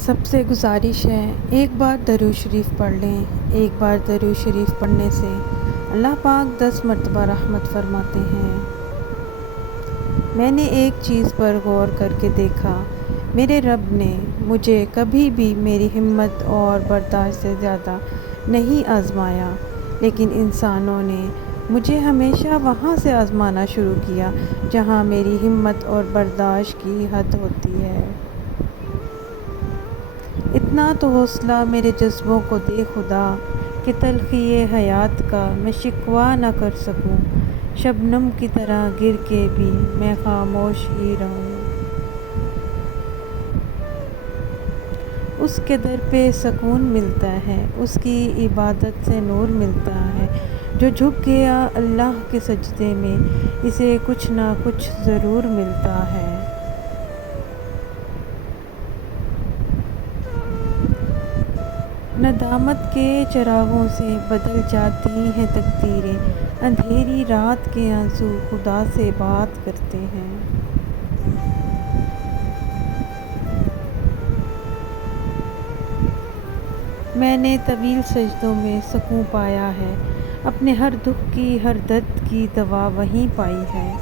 سب سے گزارش ہے ایک بار درود شریف پڑھ لیں۔ ایک بار درود شریف پڑھنے سے اللہ پاک 10 مرتبہ رحمت فرماتے ہیں۔ میں نے ایک چیز پر غور کر کے دیکھا، میرے رب نے مجھے کبھی بھی میری ہمت اور برداشت سے زیادہ نہیں آزمایا، لیکن انسانوں نے مجھے ہمیشہ وہاں سے آزمانا شروع کیا جہاں میری ہمت اور برداشت کی حد ہوتی ہے۔ اتنا تو حوصلہ میرے جذبوں کو دے خدا کہ تلخی حیات کا میں شکوہ نہ کر سکوں، شبنم کی طرح گر کے بھی میں خاموش ہی رہوں۔ اس کے در پہ سکون ملتا ہے، اس کی عبادت سے نور ملتا ہے۔ جو جھک گیا اللہ کے سجدے میں، اسے کچھ نہ کچھ ضرور ملتا ہے۔ ندامت کے چراغوں سے بدل جاتی ہیں تقدیریں، اندھیری رات کے آنسو خدا سے بات کرتے ہیں۔ میں نے طویل سجدوں میں سکون پایا ہے، اپنے ہر دکھ کی ہر درد کی دوا وہیں پائی ہے۔